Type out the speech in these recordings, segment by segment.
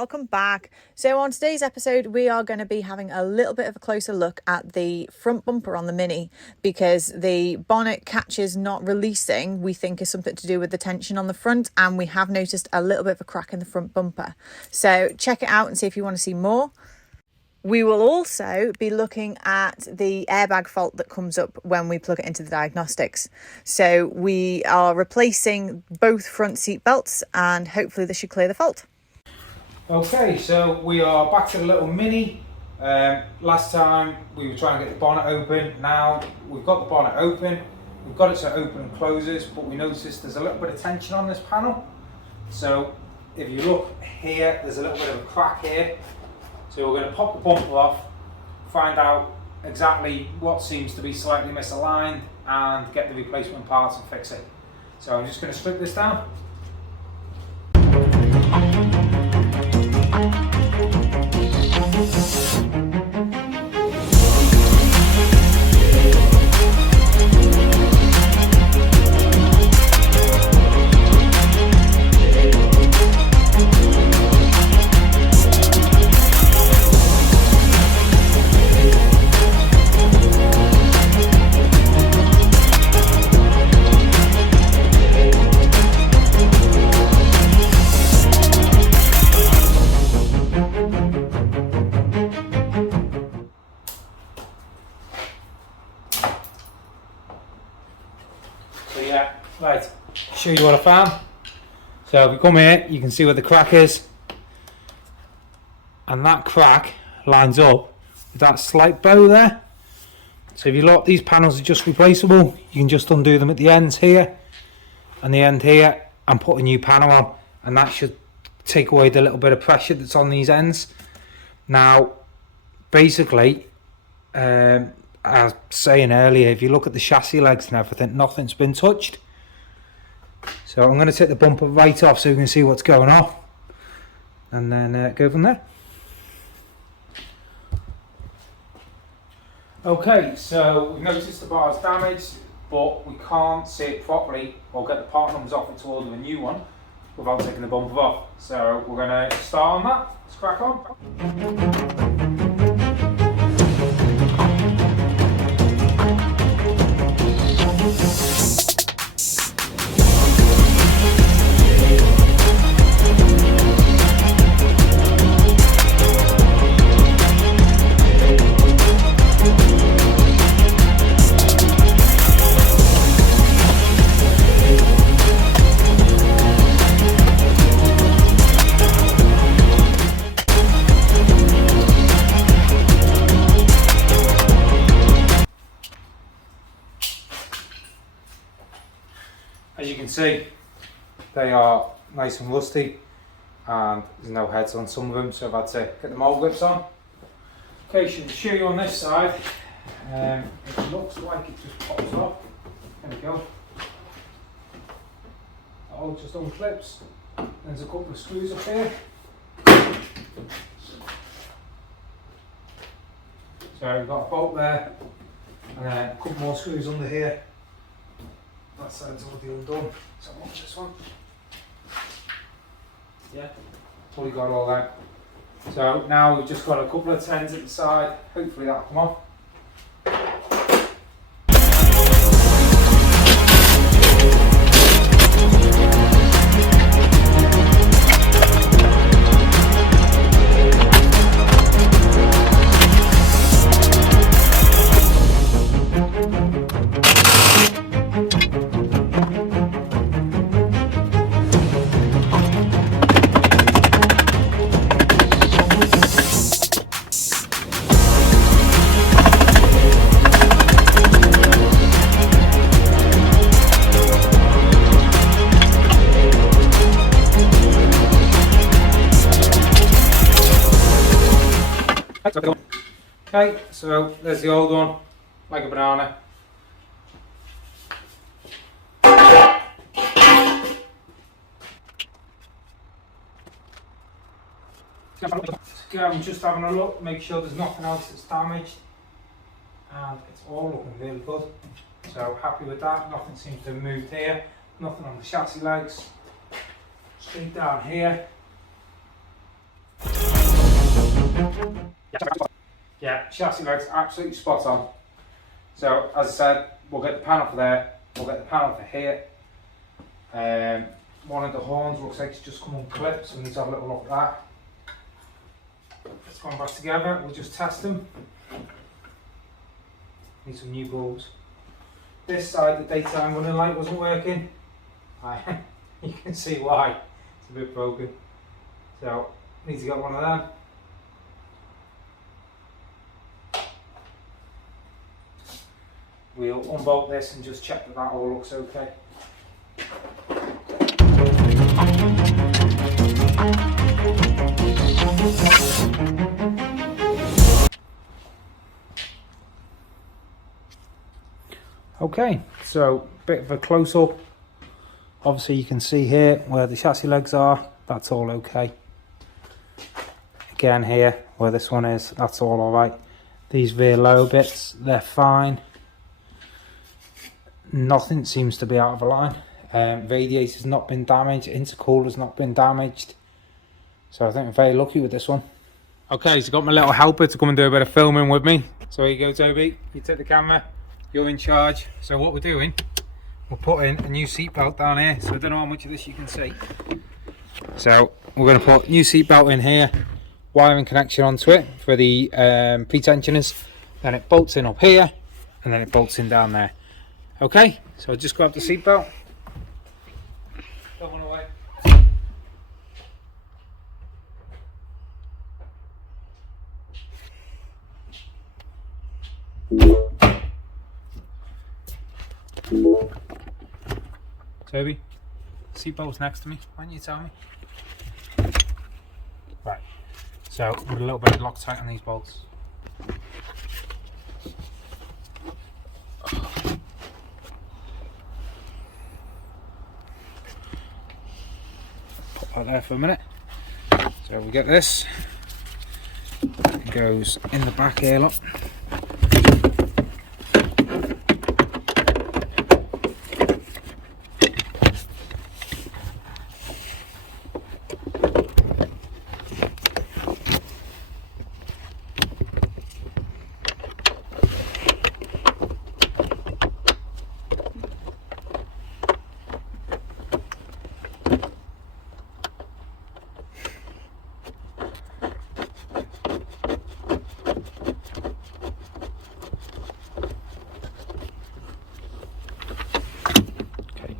welcome back. So on today's episode we are going to be having a little bit of a closer look at the front bumper on the Mini, because the bonnet catches not releasing we think is something to do with the tension on the front, and we have noticed a little bit of a crack in the front bumper. So check it out and see if you want to see more. We will also be looking at the airbag fault that comes up when we plug it into the diagnostics. So we are replacing both front seat belts and hopefully this should clear the fault. Okay, so we are back to the little Mini. Last time we were trying to get the bonnet open. Now we've got the bonnet open. We've got it so it open and closes, but we noticed there's a little bit of tension on this panel. So if you look here, there's a little bit of a crack here. So we're going to pop the bumper off, find out exactly what seems to be slightly misaligned and get the replacement parts and fix it. So I'm just going to strip this down. Right, show you what I found. So if you come here, you can see where the crack is, and that crack lines up with that slight bow there. So if you look, these panels are just replaceable. You can just undo them at the ends here and the end here and put a new panel on, and that should take away the little bit of pressure that's on these ends. Now basically, I was saying earlier, if you look at the chassis legs and everything, nothing's been touched. So I'm going to take the bumper right off so you can see what's going on, and then go from there. Okay, so we've noticed the bar is damaged, but we can't see it properly or get the part numbers off it to order a new one without taking the bumper off. So we're going to start on that. Let's crack on. As you can see, they are nice and rusty and there's no heads on some of them, so I've had to get the mold grips on. Okay, so to show you on this side, it looks like it just pops off. There we go. That all just unclips. There's a couple of screws up here. So we've got a bolt there and then a couple more screws under here. That side's already undone, so watch this one. Yeah, fully got all that. So now we've just got a couple of tens at the side, hopefully that'll come off. Okay, so there's the old one, like a banana. I'm just having a look, make sure there's nothing else that's damaged, and it's all looking really good. So happy with that, nothing seems to have moved here, nothing on the chassis legs. Straight down here, Yeah, chassis legs absolutely spot on. So as I said, we'll get the panel for there, we'll get the panel for here. One of the horns looks like it's just come unclipped, so we need to have a little look at that. Let's go back together, we'll just test them. Need some new bulbs. This side, the daytime running light wasn't working. You can see why, it's a bit broken. So, need to get one of them. We'll unbolt this and just check that that all looks okay. Okay, so bit of a close up. Obviously you can see here where the chassis legs are, that's all okay. Again here, where this one is, that's all alright. These rear lower bits, they're fine. Nothing seems to be out of line. Radiator's not been damaged, intercooler's not been damaged. So I think I'm very lucky with this one. Okay, so got my little helper to come and do a bit of filming with me. So here you go, Toby, you take the camera, you're in charge. So what we're doing, we're putting a new seat belt down here. So I don't know how much of this you can see. So we're going to put a new seat belt in here, wiring connection onto it for the pre-tensioners. Then it bolts in up here, and then it bolts in down there. Okay, so just grab the seat belt. Don't want to wait. Toby, seatbelt's next to me. Why don't you tell me? Right. So with a little bit of Loctite on these bolts. Put that there for a minute. So we get this. It goes in the back here, look.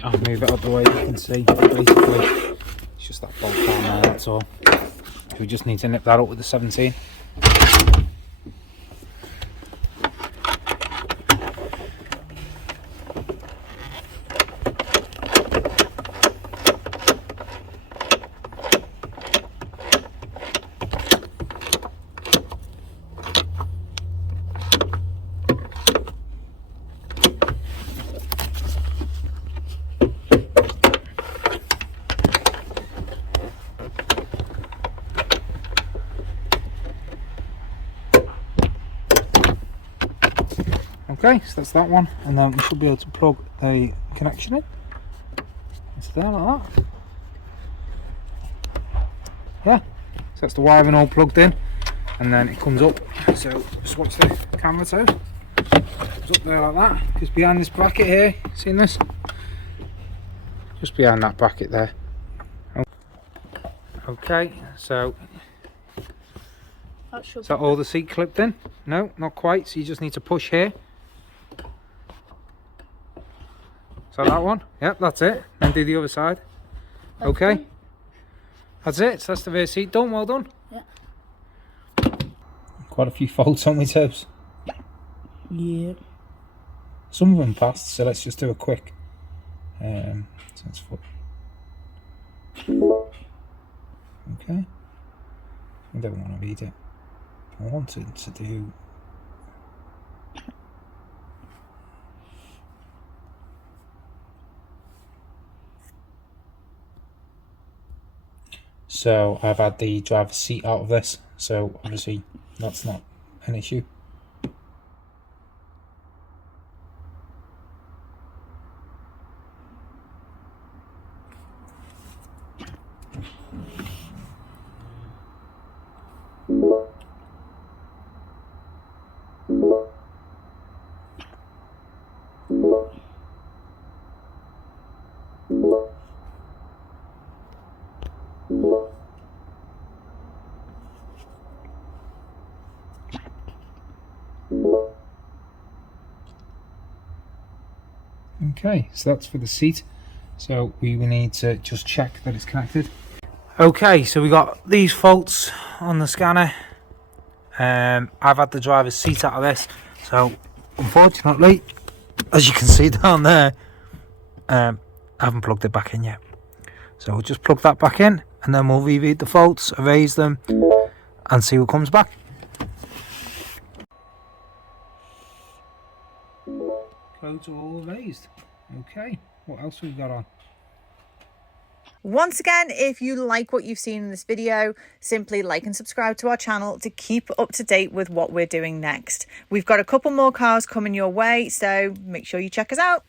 I'll move it out the way, you can see basically it's just that bolt down there, that's all. We just need to nip that up with the 17. Okay, so that's that one, and then we should be able to plug the connection in. It's there like that. Yeah, so that's the wiring all plugged in, and then it comes up. So just watch the camera too. It's up there like that, just behind this bracket here. Seen this? Just behind that bracket there. Okay, so is that all the seat clipped in? No, not quite. So you just need to push here. So that one, yep, that's it. Then do the other side. Okay, that's it. So that's the rear seat done. Well done. Yeah. Quite a few faults on my toes. Yeah. Some of them passed, so let's just do a quick. So it's foot. Okay. I don't want to read it. I wanted to do. So I've had the driver's seat out of this, so obviously that's not an issue. Okay, so that's for the seat. So we will need to just check that it's connected. Okay, so we got these faults on the scanner. I've had the driver's seat out of this, so unfortunately, as you can see down there, I haven't plugged it back in yet. So we'll just plug that back in, and then we'll reread the faults, erase them, and see what comes back. Codes are all erased. Okay, what else have we got on? Once again, if you like what you've seen in this video, simply like and subscribe to our channel to keep up to date with what we're doing next. We've got a couple more cars coming your way, so make sure you check us out.